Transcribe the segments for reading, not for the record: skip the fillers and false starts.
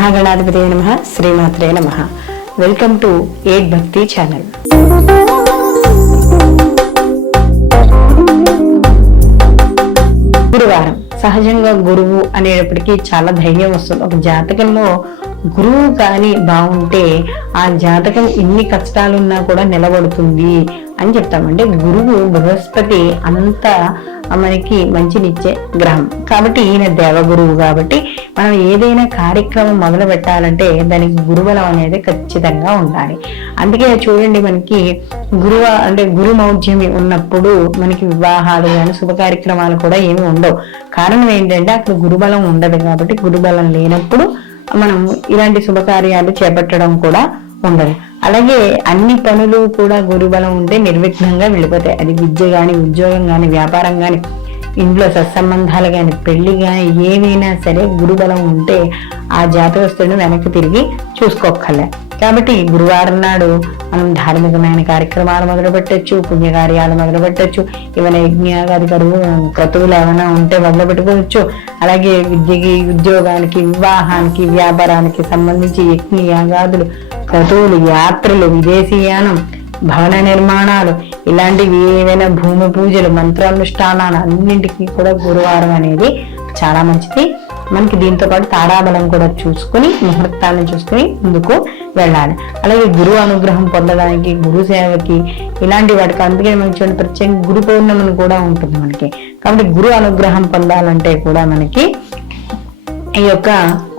మహాగణాధిపతి నమః, శ్రీమాత్రే నమః. వెల్కమ్ టు ఎయిట్ భక్తి ఛానల్. గురువారం సహజంగా గురువు అనేటప్పటికీ చాలా ధైర్యం వస్తుంది. ఒక జాతకంలో గురువు కానీ బాగుంటే ఆ జాతకం ఎన్ని కష్టాలున్నా కూడా నిలబడుతుంది అని చెప్తామంటే గురువు బృహస్పతి అంత మనకి మంచినిచ్చే గ్రహం కాబట్టి ఈయన దేవగురువు కాబట్టి మనం ఏదైనా కార్యక్రమం మొదలు పెట్టాలంటే దానికి గురుబలం అనేది ఖచ్చితంగా ఉండాలి. అందుకే చూడండి, మనకి గురు మౌఢ్యమి ఉన్నప్పుడు మనకి వివాహాలు కానీ శుభ కార్యక్రమాలు కూడా ఏమి ఉండవు. కారణం ఏంటంటే అక్కడ గురుబలం ఉండదు. కాబట్టి గురుబలం లేనప్పుడు మనం ఇలాంటి శుభకార్యాలు చేపట్టడం కూడా ఉండదు. అలాగే అన్ని పనులు కూడా గురుబలం ఉంటే నిర్విఘ్నంగా వెళ్ళిపోతాయి. అది విద్య గాని, ఉద్యోగం గాని, వ్యాపారం గాని, ఇంట్లో సత్సంబంధాలు గాని, పెళ్లి గాని, ఏమైనా సరే గురుబలం ఉంటే ఆ జాతకస్తుడిని వెనక్కి తిరిగి చూసుకోక్కర్లే. కాబట్టి గురువారం నాడు మనం ధార్మికమైన కార్యక్రమాలు మొదలు పెట్టచ్చు, పుణ్యకార్యాలు మొదలు పెట్టచ్చు, ఏమైనా యజ్ఞాది క్రతువులు ఏమైనా ఉంటే మొదలు పెట్టుకోవచ్చు. అలాగే విద్యకి, ఉద్యోగానికి, వివాహానికి, వ్యాపారానికి సంబంధించి యజ్ఞ యాగాదులు, క్రతువులు, యాత్రలు, విదేశీయానం, భవన నిర్మాణాలు, ఇలాంటివి ఏవైనా భూమి పూజలు, మంత్రానుష్ఠానాలు అన్నింటికి కూడా గురువారం అనేది చాలా మంచిది. మనకి దీంతో పాటు తారాబలం కూడా చూసుకుని, ముహూర్తాన్ని చూసుకుని ముందుకు వెళ్ళాలి. అలాగే గురువు అనుగ్రహం పొందడానికి, గురు సేవకి, ఇలాంటి వాటికి అందుకని మనకి చూడండి ప్రత్యేక గురు పౌర్ణమిని కూడా ఉంటుంది మనకి. కాబట్టి గురు అనుగ్రహం పొందాలంటే కూడా మనకి ఈ యొక్క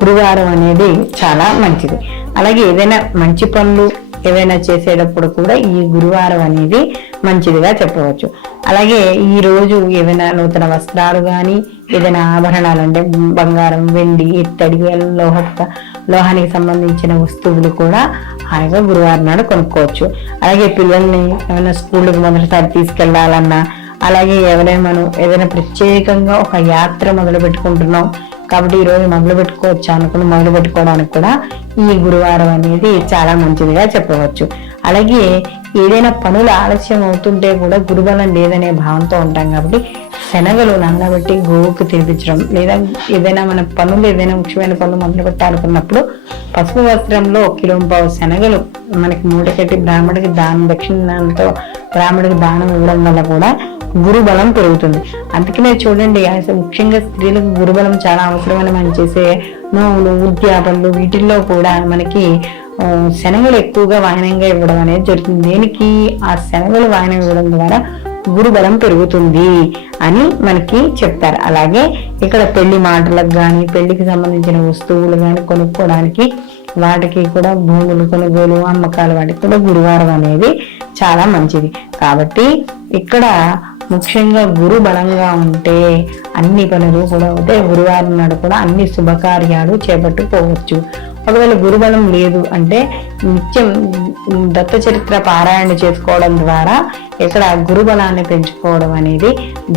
గురువారం అనేది చాలా మంచిది. అలాగే ఏదైనా మంచి పనులు ఏవైనా చేసేటప్పుడు కూడా ఈ గురువారం అనేది మంచిదిగా చెప్పవచ్చు. అలాగే ఈ రోజు ఏవైనా నూతన వస్త్రాలు కానీ, ఏదైనా ఆభరణాలు అంటే బంగారం, వెండి, ఇత్తడి, లోహానికి సంబంధించిన వస్తువులు కూడా హాయిగా గురువారం నాడు కొనుక్కోవచ్చు. అలాగే పిల్లల్ని ఏమైనా స్కూళ్ళకి మొదటిసారి తీసుకెళ్లాలన్నా, అలాగే ఎవరైనా మనం ఏదైనా ప్రత్యేకంగా ఒక యాత్ర మొదలు పెట్టుకుంటున్నాం కాబట్టి ఈ రోజు మొదలు పెట్టుకోవచ్చు అనుకుని మొదలు పెట్టుకోవడానికి కూడా ఈ గురువారం అనేది చాలా మంచిదిగా చెప్పవచ్చు. అలాగే ఏదైనా పనులు ఆలస్యం అవుతుంటే కూడా గురుబలం లేదనే భావంతో ఉంటాం కాబట్టి శనగలు నానబెట్టి గోవుకు తినిపించడం, లేదా ఏదైనా మన పనులు ఏదైనా ముఖ్యమైన పనులు మొదలు పెట్టాలనుకున్నప్పుడు పసుపు వస్త్రంలో 1 కిలో శనగలు మనకి మూట కట్టి బ్రాహ్మడికి దక్షిణతో బ్రాహ్మడికి దానం ఇవ్వడం వల్ల కూడా గురుబలం పెరుగుతుంది. అందుకనే చూడండి, ముఖ్యంగా స్త్రీలకు గురుబలం చాలా అవసరమని మనం చేసే నోవులు, ఉద్యాపనలు వీటిల్లో కూడా మనకి శనగలు ఎక్కువగా వాయనంగా ఇవ్వడం అనేది జరుగుతుంది. దేనికి? ఆ శనగలు వాయనం ఇవ్వడం ద్వారా గురుబలం పెరుగుతుంది అని మనకి చెప్తారు. అలాగే ఇక్కడ పెళ్లి మాటలకు కానీ, పెళ్లికి సంబంధించిన వస్తువులు కానీ కొనుక్కోవడానికి, వాటికి కూడా భూములు కొనుగోలు, అమ్మకాలు, వాటికి కూడా గురువారం అనేది చాలా మంచిది. కాబట్టి ఇక్కడ ముఖ్యంగా గురు బలంగా ఉంటే అన్ని పనులు కూడా అవుతాయి. గురువారం నాడు కూడా అన్ని శుభకార్యాలు చేపట్టుకోవచ్చు. ఒకవేళ గురుబలం లేదు అంటే నిత్యం దత్త చరిత్ర పారాయణ చేసుకోవడం ద్వారా ఇక్కడ గురుబలాన్ని పెంచుకోవడం అనేది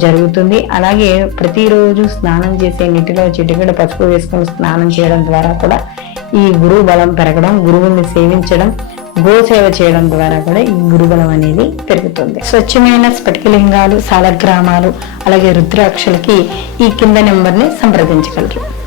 జరుగుతుంది. అలాగే ప్రతిరోజు స్నానం చేసే నీటిలో చిటికెడు పసుపు వేసుకొని స్నానం చేయడం ద్వారా కూడా ఈ గురువు బలం పెరగడం, గురువుని సేవించడం, గోసేవ చేయడం ద్వారా కూడా ఈ గురుబలం అనేది పెరుగుతుంది. స్వచ్ఛమైన స్ఫటికలింగాలు, సాలగ్రామాలు, అలాగే రుద్రాక్షలకి ఈ కింద నెంబర్ని సంప్రదించగలరు.